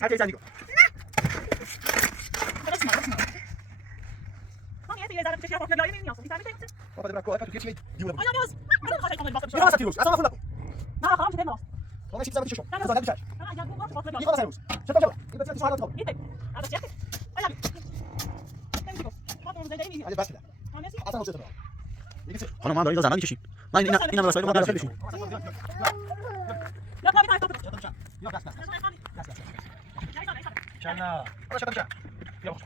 هر کی زنی گو بابا ده برکو تو چی دیونه یه واسه تیروس اصلا مفهوم نه خلاص تمام خلاص چیزی زدی شو زدی بچش یه واسه روز شفت شو این بچه تو حالت خوب علی بس کده اصلا واسه تو خانم ما داریم زحمت میکشیم من اینا وسایل ما داریم بشیم لا بابا تعال یا بس چنا ولا شكل شا يلا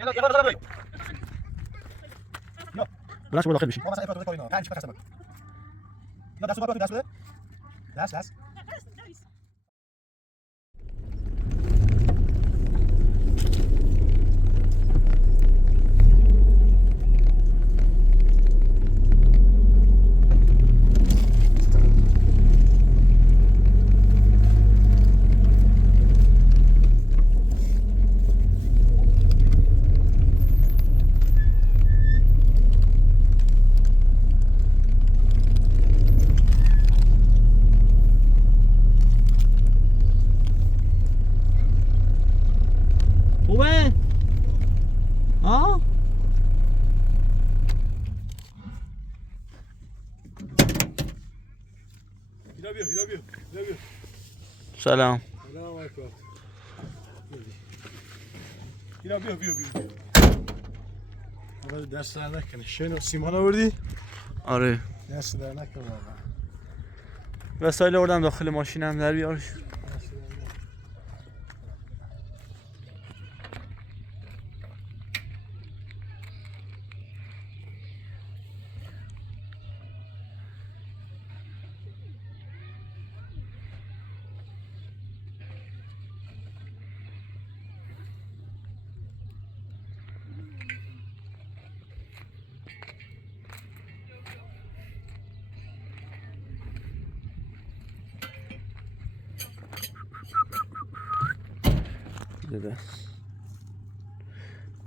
يلا يلا يلا يلا بلاش ولا بشیم ما مثلا افرض كوينه تعال نشوف كاستمر يلا داس بقى داس داس داس خوبه؟ ها؟ بیا سلام سلام علیکم بیا آره دست در نکنه شنو سیمان آوردی؟ آره دست در نکنه واقعا وسایل آوردم داخل ماشینم در بیار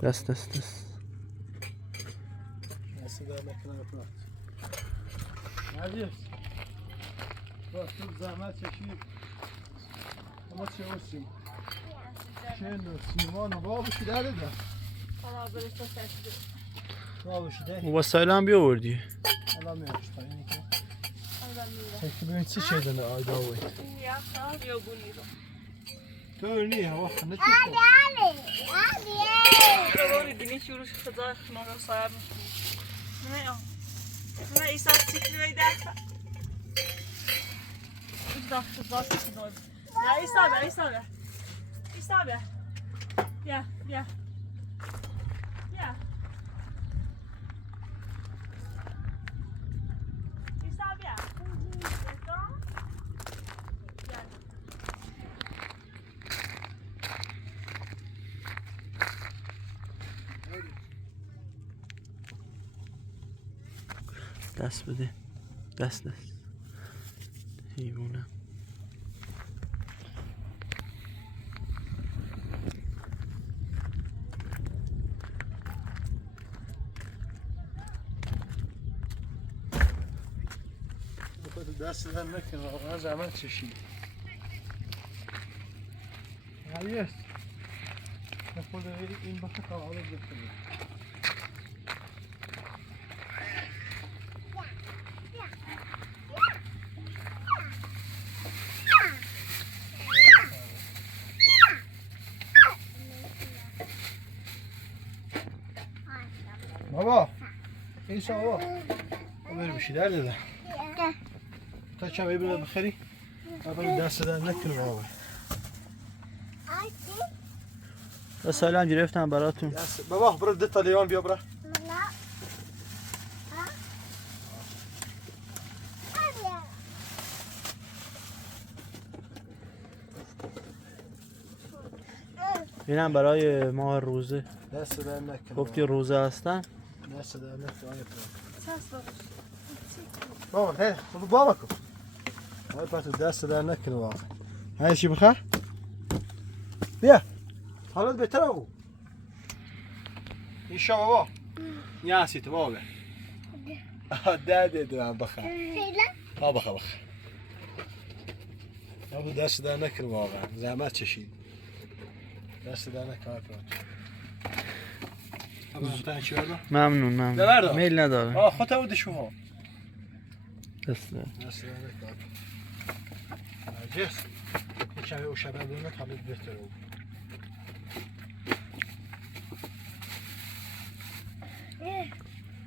دست دست در نکنه افراد عزیز باید تو زحمت چشید اما چه هستیم شنو سیمان و بابشی داره ده خلاص برش تو سرشده بابشی ده وسایل هم بیاوردی الان میرش تا اینی که تکی ببین چی شده نه آیدا وید یا خواهم یا بونی رو تو نیه هوا خنده چی کن روانی دینی شروع خدا ما صاحب نه ایسا چیکلی وی دست خدا خدا نه ایسا به بیا دست بده دست حیوانه دست در نکنه واقعا زحمت چشید علیه خود این باشه که حالا بکنه بابا ایسا بابا ببر بشی در داده تا چه ببره بخری اول دست در نکنه بابا وسایل هم گرفتم براتون بابا برو ده تا لیوان بیا برا اینم برای ماه روزه دست در نکنه گفتی روزه هستن دست در نکنه بابا هی خودو بابا کن های پس دست در نکنه واقعا های چی بخواه؟ بیا حالت بهتر آقو این شا بابا نیاسی تو بابا ده من بخواه ها بخواه ابو دست در نکن واقعا زحمت چشید دست در نکن ابو تنشی بردا ممنون ببرد. میل نداره آه خودت بودی شما دست در نکن نرجس یک کمی او شبه بونه حالت بهتره بود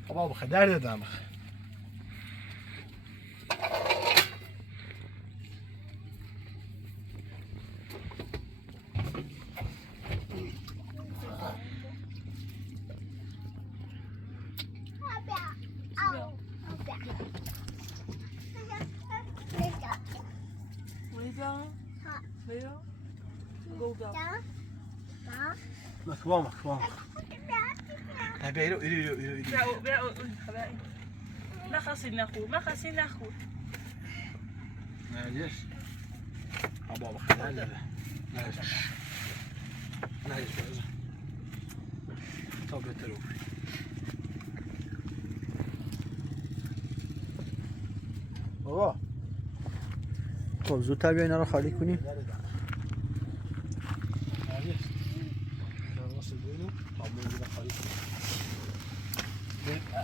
خب آبو خیلی در دادم بیا گو بیا مكوامك هبي يرو بیا نخسی نخو ناجش ابا بخير ناجش طب ترو بابا خب زودتر بیا اینا رو خالی کنیم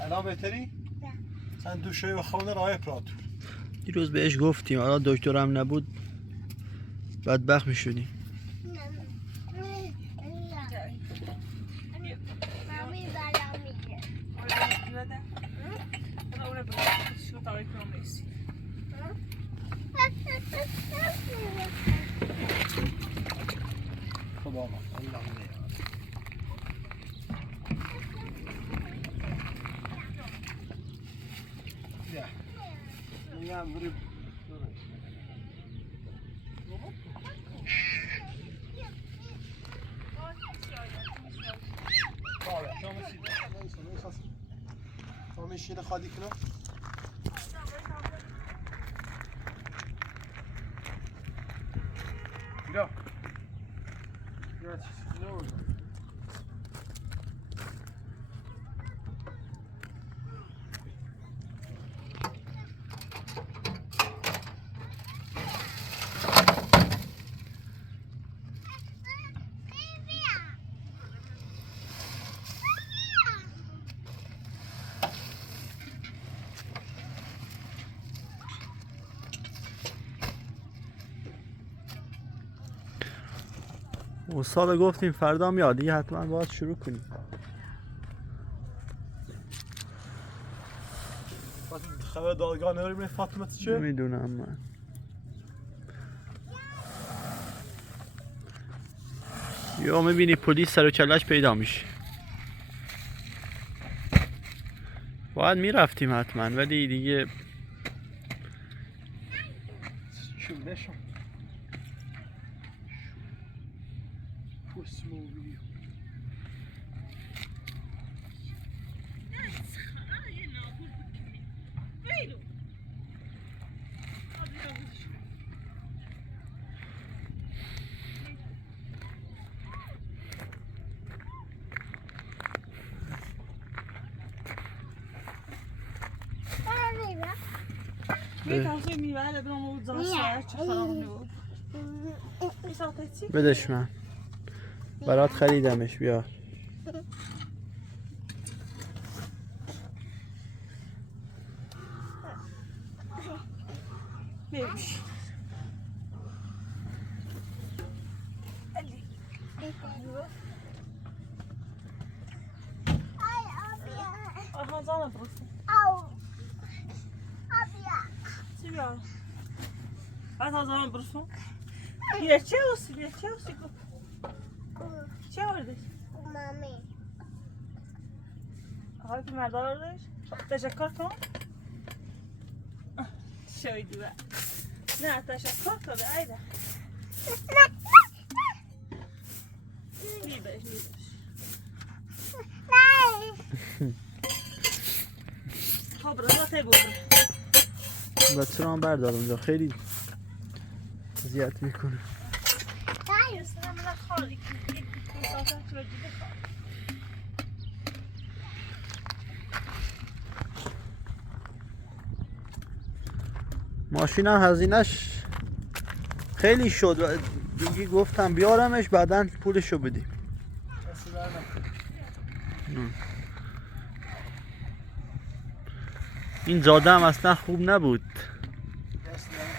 الان بهتری؟ sen دوشوی و خونه راه پراتو دیروز بهش گفتیم حالا دکترم نبود بدبخت میشدیم خب آقا الله Ya. Ya buraya شما شیره خالی کنم بیا بیا چیزی نورد استاد گفتیم فردا میاد دیگه حتما باید شروع کنیم خبر دادگاه نوریم فاطمه چه؟ میدونم من یا میبینی پلیس سر و کلش پیدا میشه باید میرفتیم حتما ولی دیگه شو بدش من برات خریدمش بیا Neymiş? Aha, zana burası. Сибя. А та зана burası. Yine Chelsea. Chelsea. Mami. Hadi merdar teşekkür kن. شویدی با نه تشکر کنه ایده میبرش خب راه تی بود بچه رو هم بردار اونجا خیلی اذیت میکنه من خالی ماشین هم هزینهش خیلی شد دیگه گفتم بیارمش بعدن پولشو بدیم. دست در نکن. این جاده هم اصلا خوب نبود. دست در نکن.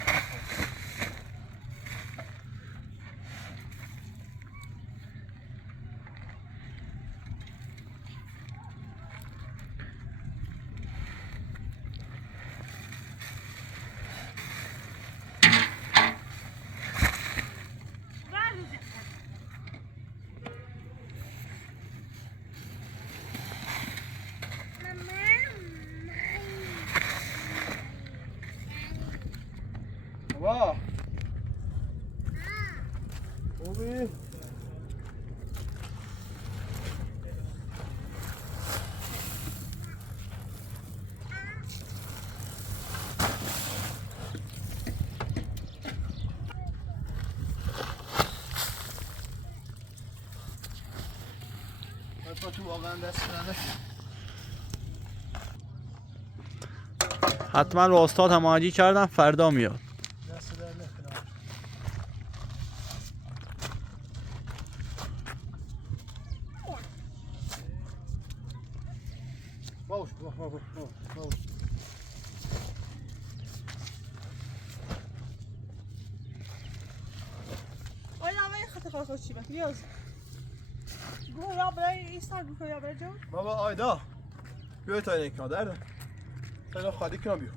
بابا خوبی؟ تو واقعا دست نده. حتما با استاد هماهنگی کردم فردا میاد. دست در نکنه. باوش باوش. آیا من خط خواهد چی بکنی بیاز گو یا برای ایستان گو یا برای جا بابا آیدا بیای تا این کار درده تا خالی کنم بیو.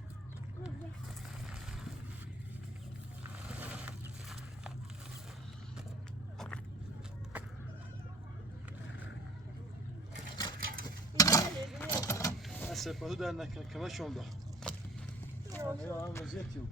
سپاسو در نکن کمه شما دا یا هم وزیتی بود.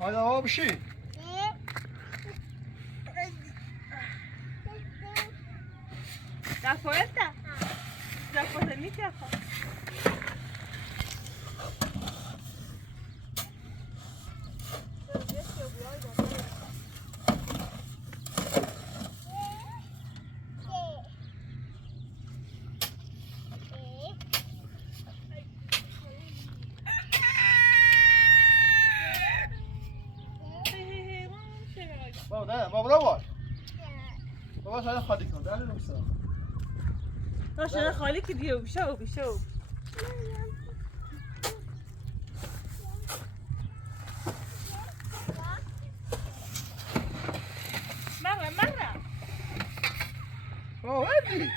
آیدا بابا بشی La puerta. La puerta ni que hacer. بابا شاید خالی کن در نمیستم شاید خالی که دیو بشو مرة بابا ودی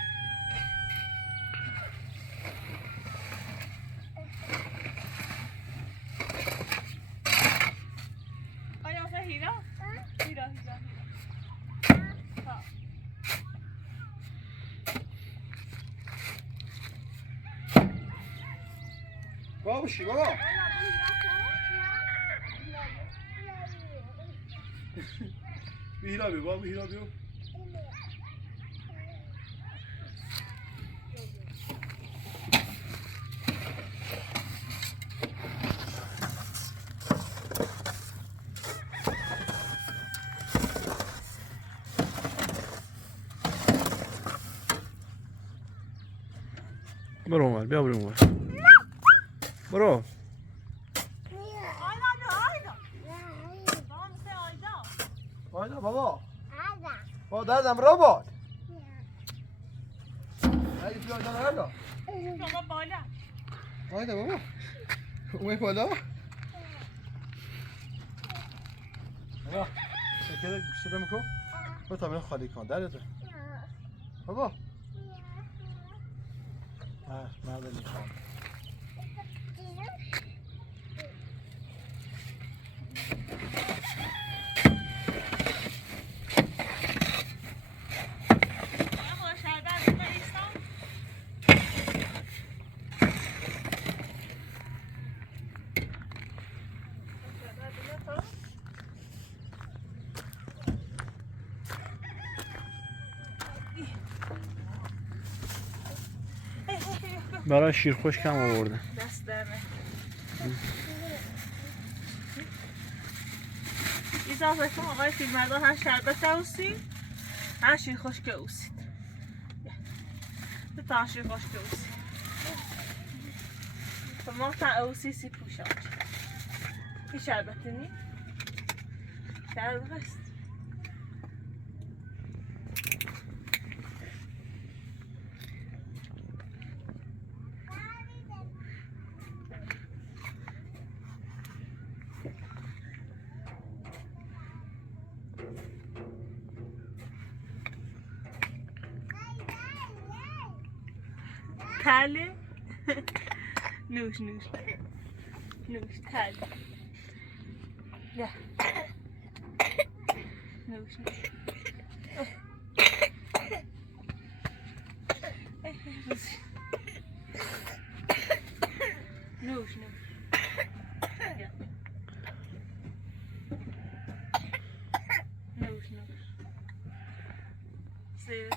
آیا هیرا بابا بشی بابا هیرا بیو بابا هیرا بیو برو اونور بیا برو اونور برو آیدا بابا بابا دردم را باد اگه تو آیدا نرده شما بالا آیدا بابا اومه بالا بابا شکره گوشته میکن برو تا بیان خالی کن درده بابا مرده میخوام برای شیر خشکم آورده. دست درنه اضافه کن آقای فیلمبردار هم شربت اوسید هم شیر خشک اوسید دو تا شیر خشک اوسید ما تا اوسی سی پوشان این شربت نی شربت هست Tale. Nuş. Nuş tale. Ya. Nuş. Nuş. Ya. Nuş. Sev.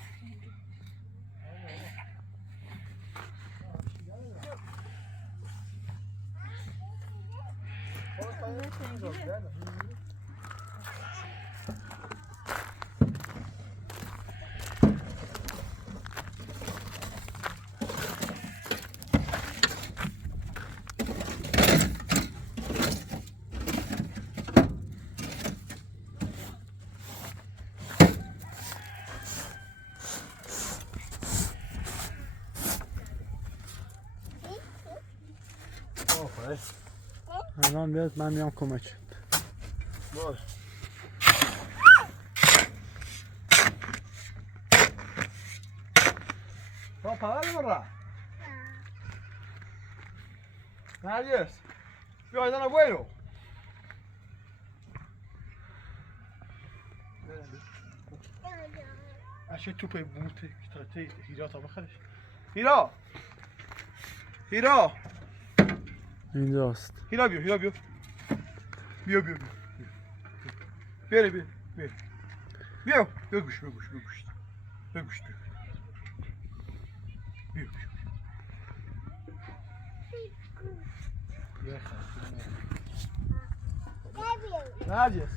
الان بیاد من میام کمک. باش. No, pagale morra. Nadie. Yo, ahí está el abuelo. عشان توپه بوته که هیرا تا بخرش. هیرا اینجاست. هیرا بیا بیا گوش نرجس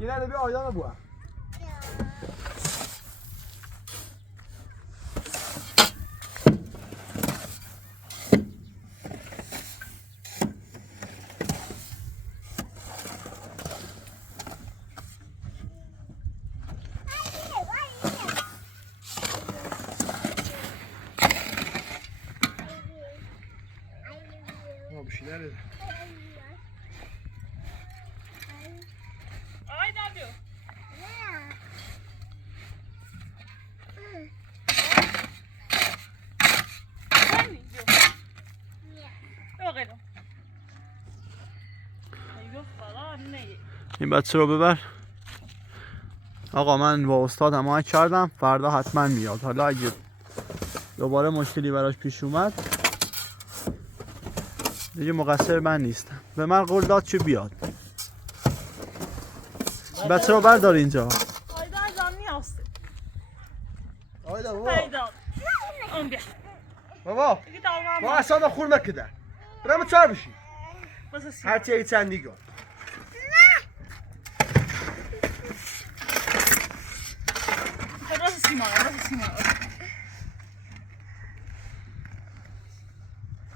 یه نده بیا آیدان بوا Nerede? Ay ne yapıyor? Sen mi? Yok. Yok Yok falan ne? این بچه رو ببر. آقا من با استاد هماهنگ کردم فردا حتما میاد. حالا اگه دوباره مشکلی براش پیش اومد دیگه مقصر من نیستم. به من قول داد که بیاد. بچه رو بردار اینجا. Aydan canlı yazdı. Ayda baba. Aydan. 11. Baba. İki dalmam ما var. اصلا خورمه کده برم چهار بشی Nasıl siyah? هر چی چندی گو Nasıl simara? Nasıl simara?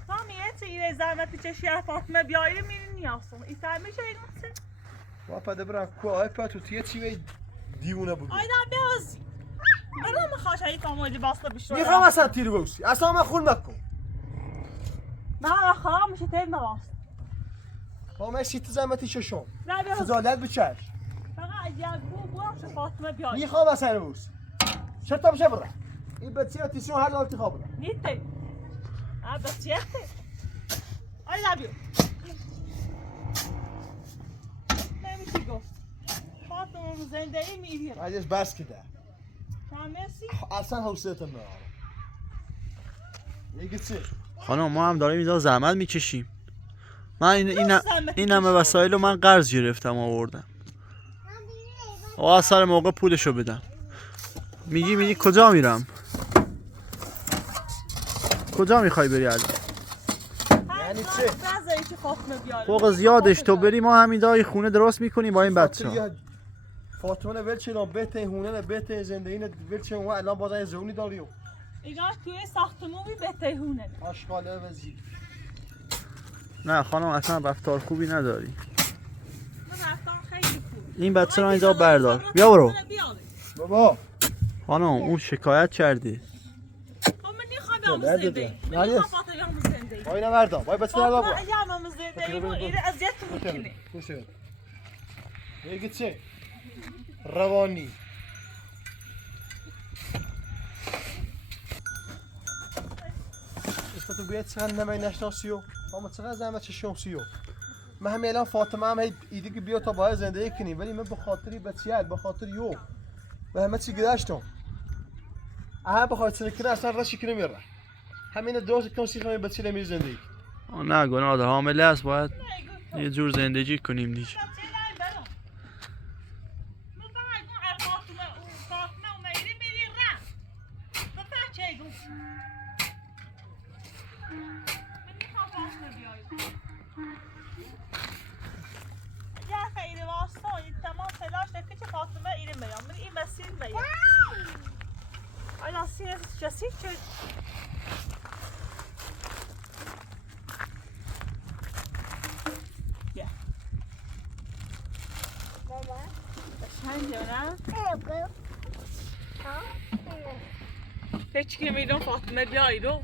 Tamiyet yine zahmetli çeşiye Fatma bir ayrı mirin yazsın. İstermiş şey nasıl? ما پده برم کو آی پاتو تیه چی وی دیوونه بود Aydan biraz. Bana mı خواهش تمایلی basla bir şey? میخوام اصلا تیر بوسی اصلا من خورمه کن نه خواهم میشه تیر نواست. با من سیت زمتی ششم نه biraz. خجالت بچش فقط یک bu akşam Fatma bir ayrı. میخوام اصلا بوسی شتا بشه برم این بچه تیسون هر لالتی خواب برم Nitte? Ha bacete. I love you. نمیشه گفت. فاطمه زندگی میدیم. عجز بس کده مرسی. اصلا حوصلتم ندارم یکی چی خانم ما هم داریم اینجا زحمت میکشیم. من این همه وسایل رو من قرض گرفتم آوردم. و از سر موقع پولشو بدم. میگی کجا میرم؟ کجا میخوای بری الان؟ یعنی چه؟ بذاری که فاطمه بیاره. فوق زیادش تو بری ما همین دای خونه درست میکنیم با این بچه ها. فاطمه ولچه بهت هونه بهت زندگی ولچه و الان بازای زونی داریو. اینا توی ساختمون به تهونه. آشغاله وزی. نه خانم اصلا رفتار خوبی نداری. من رفتار خیلی خوب. این بچه رو اینجا بردار. بیا برو. بابا. خانم اون شکایت کرده. من نمیخوام بیام زندگی. نمیخوام فاطمه زندگی. وای نوردا. وای بچه بابا. فاطمه زندگی و این اذیت میکنه. خوشه. میگی چه؟ روانی. تو بیاید چند نمی نشناسیو اما چقدر زحمت چشمسیو من همین الان فاطمه هم ایده که بیا تا باید زندگی کنیم ولی من به خاطری بچیت به خاطر یو و همه چی گذاشتم اها به خاطر کنه اصلا رشی کنه میره همین دوست کنسی خواهی بچی نمی زندگی نه گناه داره حامله است باید یه جور زندگی کنیم دیگه فکر کنم ایدون فاطمه بیایی رو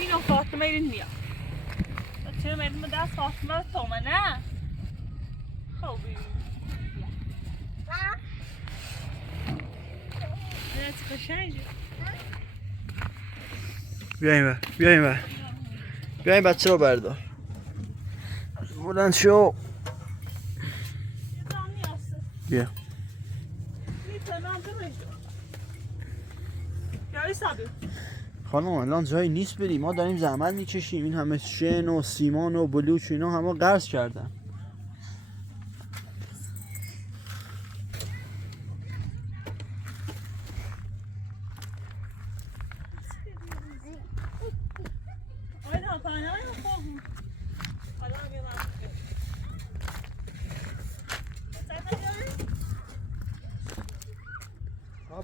ایدون فاطمه ایدون میاد چرا میدون دست فاطمه تومه نه خوبی نه چه قشنگه بیا این بچه رو بردار بلند شو بیا خانم الان جایی نیست بریم ما داریم زحمت میکشیم این همه شن و سیمان و بلوچ و اینا همه قرض کردن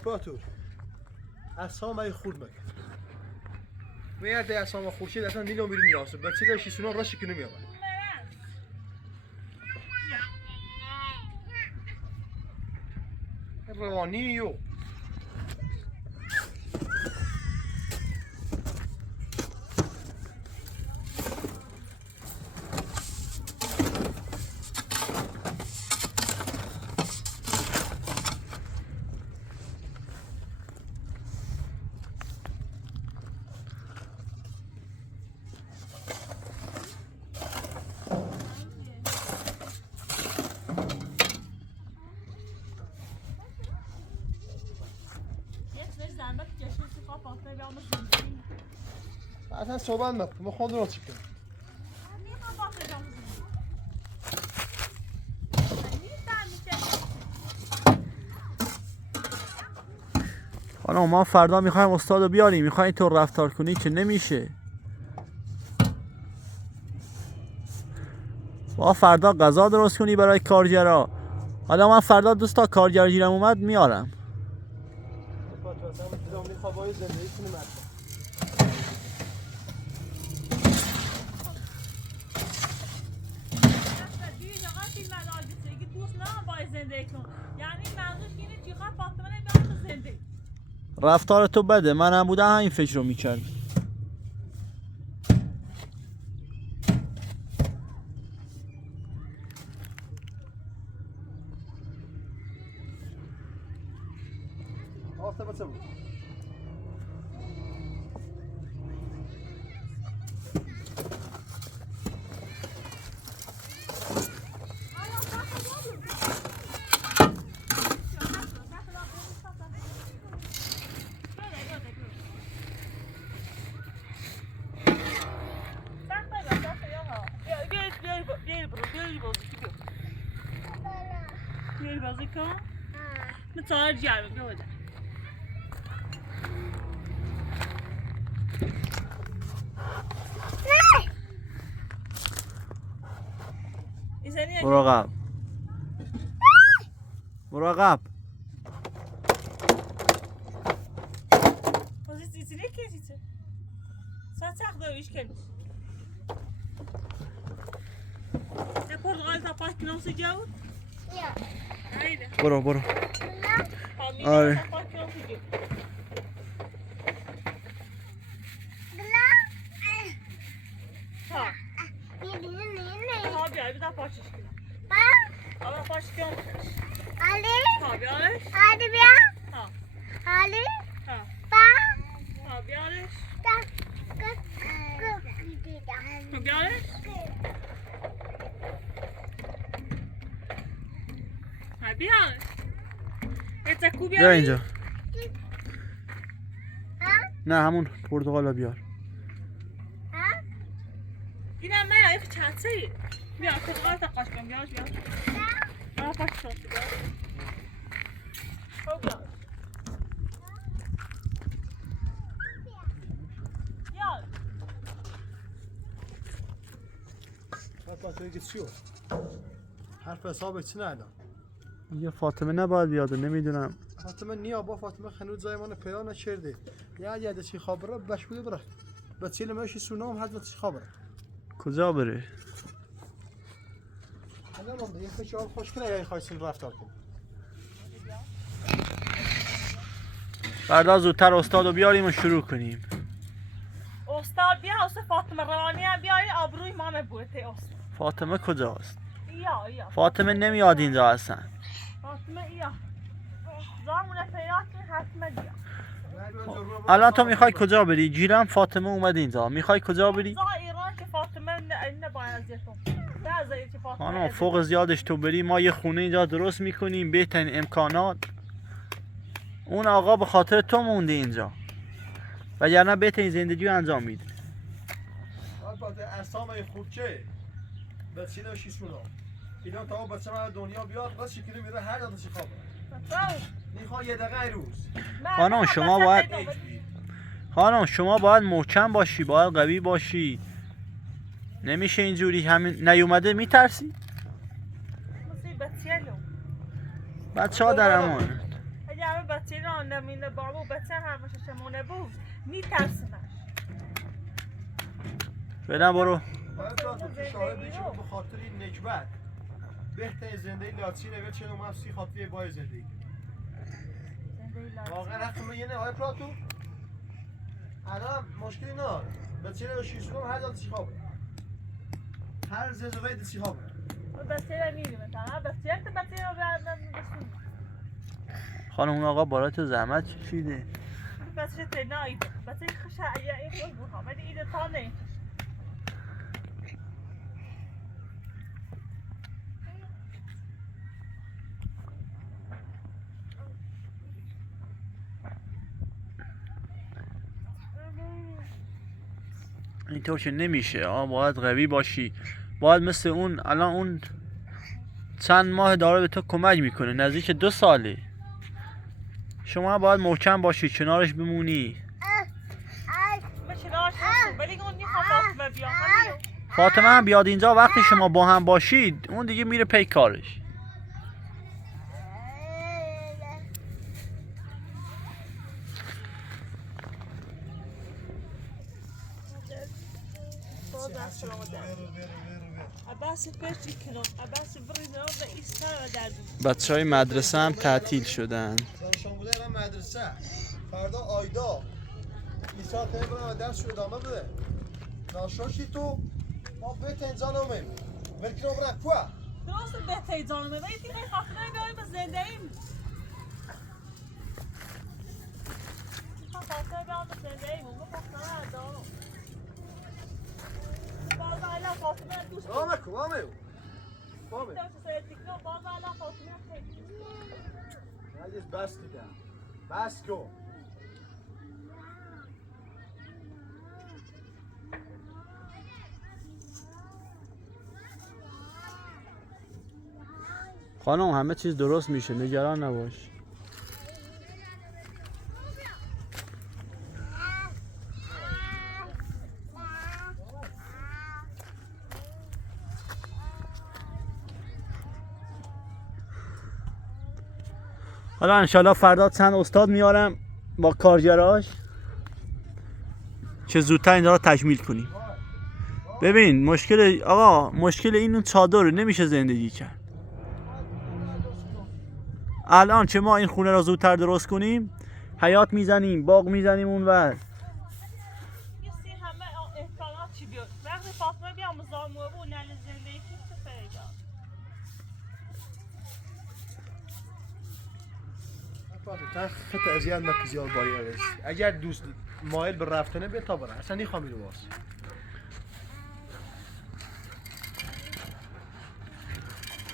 آپاتور اصلا من خورد مکن میاد اصلا خوشید اصلا نیلو میری نیاسه بچه داشتی سونا راشی کنه میاد روانی یو اصلا صحبت نکن ما خود رو چی کنیم خانم ما فردا میخوایم استاد رو بیاریم میخوایم تو رفتار کنی که نمیشه ما فردا غذا درست کنی برای کارگرا حالا من فردا دوستا کارگر گیرم اومد میارم رفتار تو بده منم بودم همین فکر رو میکردم Sonra rica ederim. مراقب مراقب Pozisyonu kesici. Saçak da iş gelmiş. Ne portakal tapak nasıl cevap? Haydi. برو برو Hamile آره. tapak nasıl cevap? Ha. Tabii abi daha parça çıkıyor. Ama parça çıkıyor. Tabii alış. Ha. Ha. Tabii alış. Tabii alış. Tabii alış. اتکو بیا بیاری؟ اینجا نه همون پرتقالا بیار اینم من یه چتری بیا پرتقال تقاش کن بیار آه پاک شد بیار خب بیار بیار حرف چیو حرف حساب چی ندارم یه فاطمه نباید بیاد نمیدونم فاطمه نیا با فاطمه خنود زایمان پیدا نکرده یا چی خبره بش بوده بره بچه‌ل ماشي سونام حد چی خبره کجا بره حالا من یه خیال خوش کنه یا خواهیسین رفتار کن فردا زودتر استادو بیاریم و شروع کنیم استاد بیا واسه فاطمه روانی هم بیاری آبروی ما بوده استاد فاطمه کجاست یا فاطمه نمیاد اینجا اصلا فاطمه یا زامونه پیدا کن حتما بیا الان تو میخوای کجا بری گیرم فاطمه اومد اینجا میخوای کجا بری زا ایران که فاطمه نه باید زیتون نه زایی که فاطمه خانم فوق زیادش تو بری ما یه خونه اینجا درست میکنیم بهترین امکانات اون آقا به خاطر تو مونده اینجا وگرنه بهترین زندگی رو انجام میده البته اسام خوبچه بچه‌ل ماشي سونام اینا تا بچه من دنیا بیاد بس شکلی میره هر جا چی خبره میخوای یه دقیقه روز خانم شما باید محکم باشی باید قوی باشی نمیشه اینجوری همین نیومده میترسی بچه ها در امان اگه همه بچه را نمینه بابا بچه همشه شمونه بود میترسنش فعلا برو باید تو شاهد بشی به خاطر این نکبت بهترین زندگی لاتی نوید چه نوم سی خاطری بای زندگی واقعا حق من یه آقای پراتو الان مشکلی نه بچه رو شیشونم هر جا چی خوابه هر زلزله چی خوابه بچه را میریم مثلا بچه را بعد خانم اون آقا برای زحمت کشیده بچه تنایی بچه خشایه این خود بود ها ولی ایده تا نه اینطور که نمیشه باید قوی باشی باید مثل اون الان اون چند ماه داره به تو کمک میکنه نزدیک 2 ساله شما باید محکم باشی کنارش بمونی فاطمه هم بیاد اینجا وقتی شما با هم باشید اون دیگه میره پی کارش بچه های مدرسه هم تعطیل شدن دانشان بوده ایران مدرسه فردا آیدا ایسا تایی برای درس رو ادامه بده ناشاشی تو ما بهت انجام نمیم بلکه رو برای کوه درست بهت ایجان نمیم ولی دیگه خفنه بیاییم به زنده ایم خفنه بیاییم به زنده ایم اون خفنه ادامه باز علا فاطمه دوست آمه کن آمه آمه باز علا فاطمه خیلی نجیز بس دیگه بس کن خانم همه چیز درست میشه نگران نباش حالا انشالله فردا چند استاد میارم با کارگراش چه زودتر این رو تکمیل کنیم. ببین مشکل این چادر نمیشه زندگی کرد. الان چه ما این خونه را زودتر درست کنیم، حیاط میزنیم، باغ میزنیم اونور. یه سی همه امکانات چی بیاد. وقتی فاطمه بیام زاموه و نل زندگی چه پیدا. تا خط ازیاد مکزیار باید است. اگر دوست مایل به رفتنه به تا بره. اصلا نخوام اینو واس.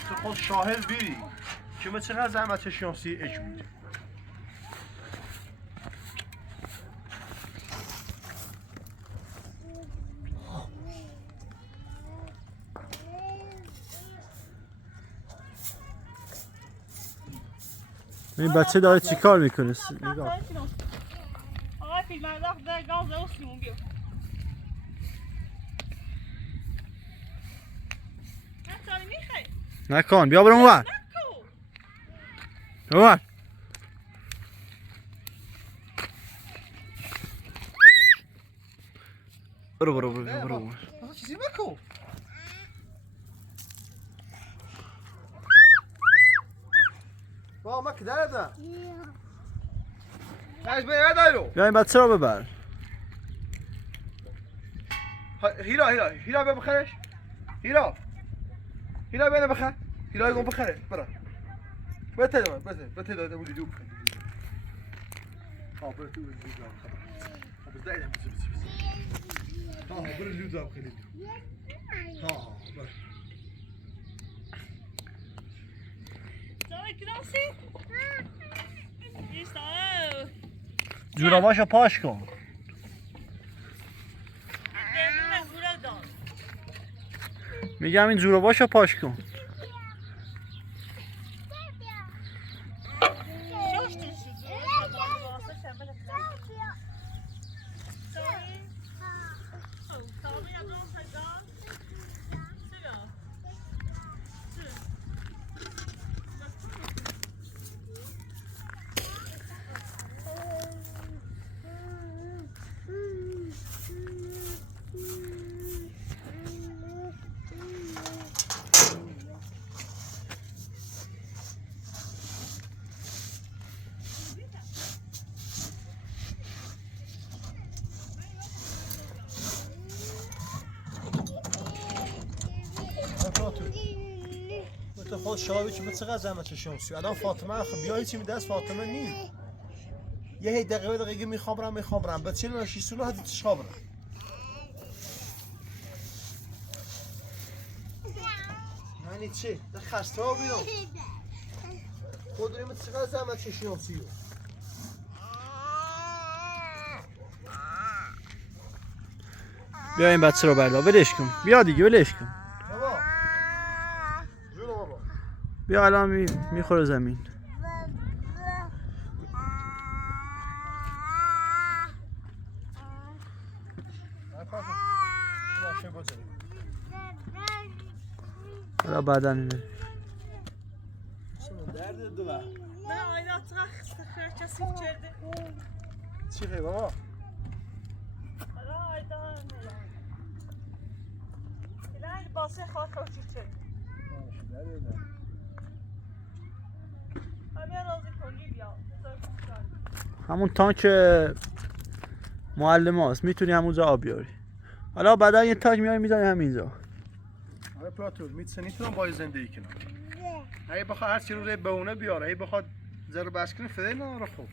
تو خود شاهد بیری که من چقدر زحمت شانسی اچ بود. این بچه داره چی کار میکنه؟ آقای فیلمرداخت در گاز اوسیمون بیو. نتانی میخوای؟ نکن بیا برو اونور. نکو. اونور. برو. چیزی مکو. ما کدر ده. ناش بیاد دایرو. بیا این بچه رو ببر. هیرا بیا بخرش. هیرا بیا بخر. هیرا گم بخره. برا. بته داده بودی دو. برو تو بودی دو. بس دایدم بس. برو لود داب خیلی. برو. جوراباشو پاش کن. میگم این جوراباشو پاش کن. تو خود شاوی چه چقدر زحمت شانسی. الان فاطمه بیا هیچی دست فاطمه نی. یه دقیقه میخوام به 46 سال هدی تشابره. یعنی چی؟ ده خسته ها بیدم. خود داریم چقدر زحمت شانسی. بیا این بچه رو بردار ولش کن. بیا دیگه ولش کن. بیا الان میخوره زمین. حالا بعدا اینه. درد دو با. من آیدا خسته کسی کرده. چی خیلی بابا؟ حالا آیدا نه. باسه خواهد خوشی کرد. همون تانک معلم هاست میتونی همونجا آب بیاری. حالا بعدا یه تاج میاری میزنی همینجا. آره پلاتون میتونم با زندگی کنم. اگه بخواد هر چی رو به اونه بیاره، اگه بخواد زر بس کنه فدای نداره خوب.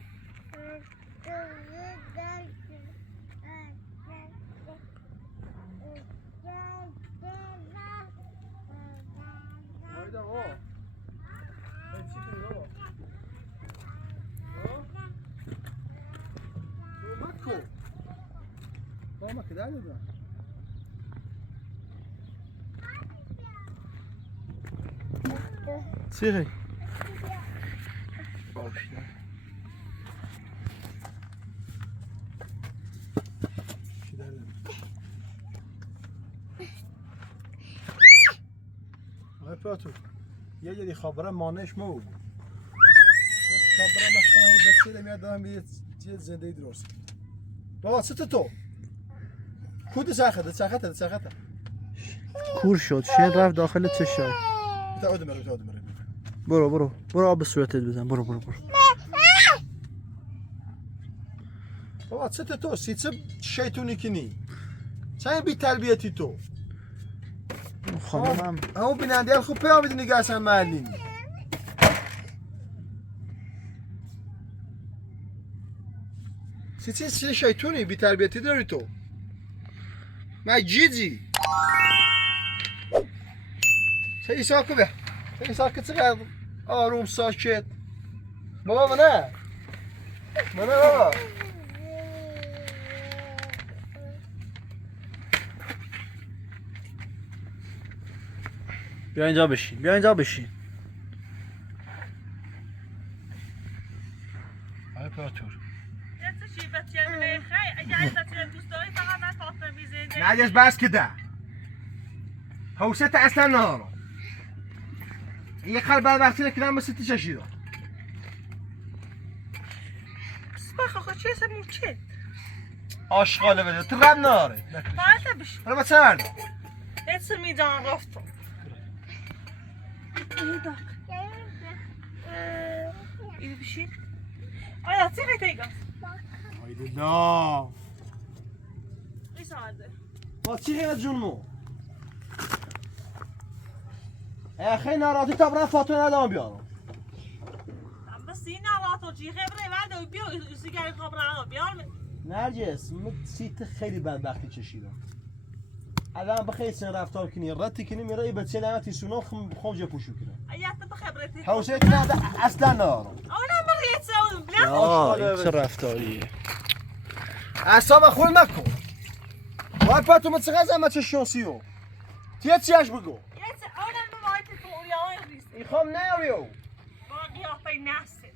Mama que dale, da. Siri. آقای پلاتون یه خبره مانش مو برای مخواهی بچه میاد دارم یه زندگی درست بابا چه تو؟ کود سخته کور شد شین رفت داخل چشم. تعود مرة برو آب به صورتت بزن. برو بابا چه تو؟ چه شیطونی کنی؟ چه بی تربیتی تو؟ خانمم همون بیننده خوب پیام بدی نگه اصلا محلی چه شیطونی بی تربیتی داری تو؟ مجیدی چه ایسا که به چه ایسا که چقدر آروم ساکت بابا منه بابا بیا اینجا بشین. آیا پراتور چه چی بچه خیلی اگه از بچه دوست داری فقط من فاطمه میزنده نجس بس كده هوسته اصلا ندارم یه خر بعد وقتی نکنم مثل تی چشیدم بخ آخه چه اسمون چه؟ آشغاله بده تو رب نداره باید بشه برای ما چه مردم اسم میدان رفتم اینو بشید آیا چی بیتیگم؟ haydi la این ساعته با چی خیلی جونمو خیلی ناراحتی تا برای فاتو ندام بیارم بس این نالاتو چی خبره بعد بیا اسی گری خبره بیار نرجس من سیت خیلی بدبختی چشیدم الان بخیر سن رفتار کنی ردی کنی میره بچه لعنتی سونا خوجه پوشو کنه ایت بخبرتی حوصله نه اصلا ندارم اونم بقیت سوون بلا آه چه رفتاریه. اعصاب خود نکن وای پاتو من چقدر زحمت شانسیو تیه چیش بگو اونم باید تو اوریای ریست ایخوام نیاریو با قیافه نسل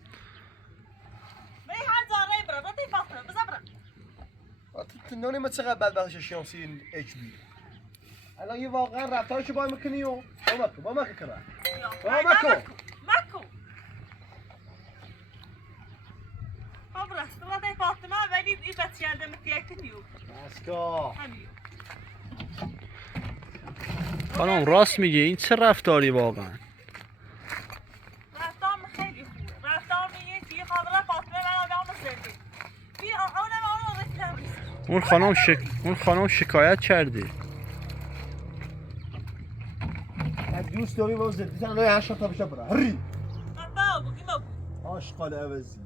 می هر زاره برا ردی فاطمه بزا برا تو نونی من چقدر بدبخت شانسی این اچ بی الان یه واقعا رفتارشو باید میکنی و با مکو کرد مکو خب رست ردی فاطمه ولی این بچه یلده متیکت نیو بسکا همیو خانم راست میگه این چه رفتاری واقعا. رفتار خیلی خوب رفتار میگه که خبره فاطمه من آدم زنده بی اونم رسیم اون خانم شکایت کرده. دوست داری با زدی تن روی هشتا تا بشه برا هری من بگو این بگو آشقال عوضی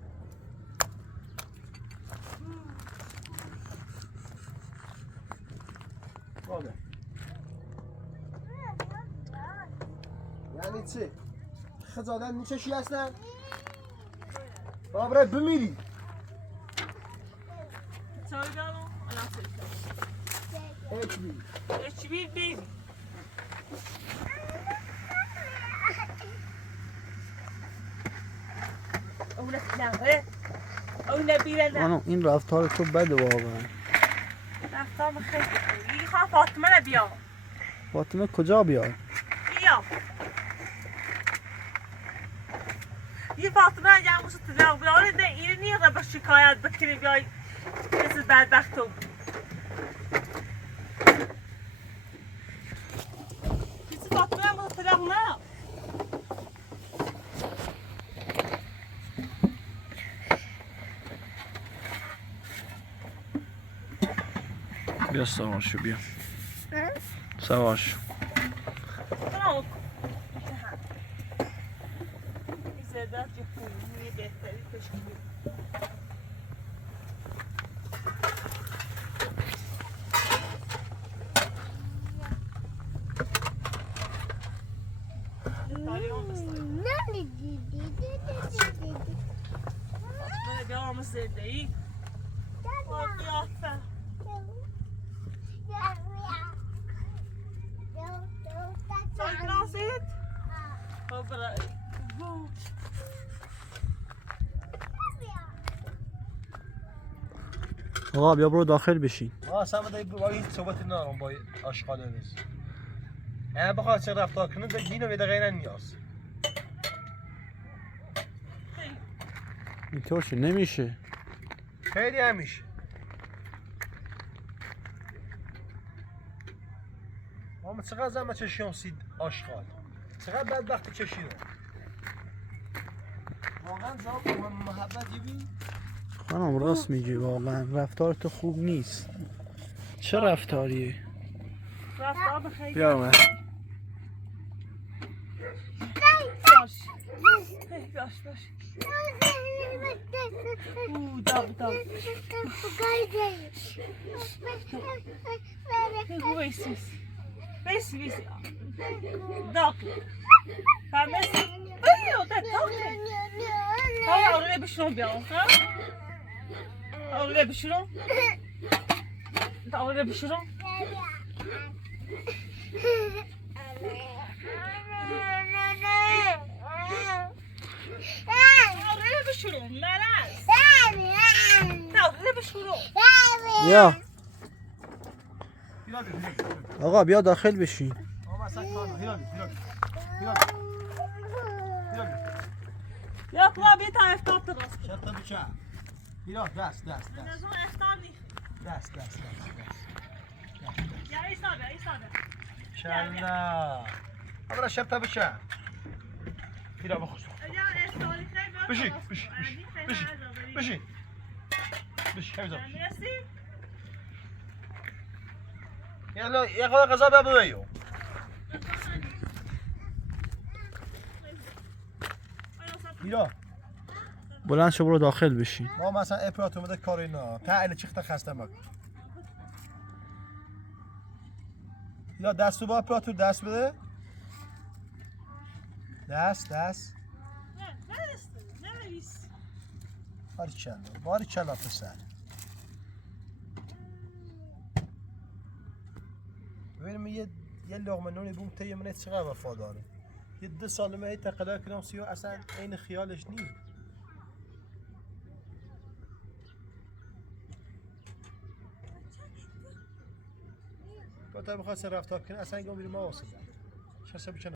بابا یعنی چه؟ خزادن میچشی هستن؟ بابره بمیری چای دارم الان سلسل اچ بی بیبی اون نخنه اون نبیره خانم این رفتار تو بده واقعا. رفتار خیلی خوبی این خواه فاطمه نبیا فاطمه کجا بیاد؟ بیا یه فاطمه اگه هموشو تداغ بیاره ده اینه نیره به شکایت بکنی بیای مثل بدبختو کسی فاطمه هموشو تداغ نه بیا سوار شو بیا. سوار شو. برو این زدت یه خونی بهتری تشکیلی من بیارم زده ای با قیافه چای گلاسید؟ خب برای آقا بیا برو داخل بشین. اصلا من با این صحبتی ندارم با آشغال عوضی اگه بخواد چه رفتار کنه ده دینو بده غیر نیاز اینطور که نمیشه. خیلی همیشه. اما چقدر زحمت چشیدم سید آشغال. چقدر بدبختی چشیدم. واقعا زاب محبت یبی. خانم راست میگی، واقعا رفتار تو خوب نیست. چه رفتاریه؟ رفتار بخیر. بیا من. باش. باش باش. داغ. بگو بیسی. داغ. فهمیدی؟ بگو داغ. ها آره بشون بیام ها. آره بشون. آره بشون. بیا آقا بیا داخل بشین. یا کلا بیا تا افتار تو راست. شتا بچه. بیا دست. نزون افتار نی. دست. یا ایستاده. شلا. برا شتا بچه. بیا بخوش. یا افتاری خیلی. بشین. حفظم. مرسی. یلا یه خورده غذا ببریو. بیا. بلند شو برو داخل بشین. ما مثلا اپرات اومده کار اینا. تا چخت خسته مک. یا دستو با اپراتور دست بده. دست. نمیست. باری چلا پسر. ببینم یه لقمه نونی بوم تیه منه چقدر وفاداره. یه 2 سال من تقلا کنم سیو اصلا عین خیالش نیست. با تا بخواد رفتار کنه اصلا گم میرم ما واسه. شرسه بچن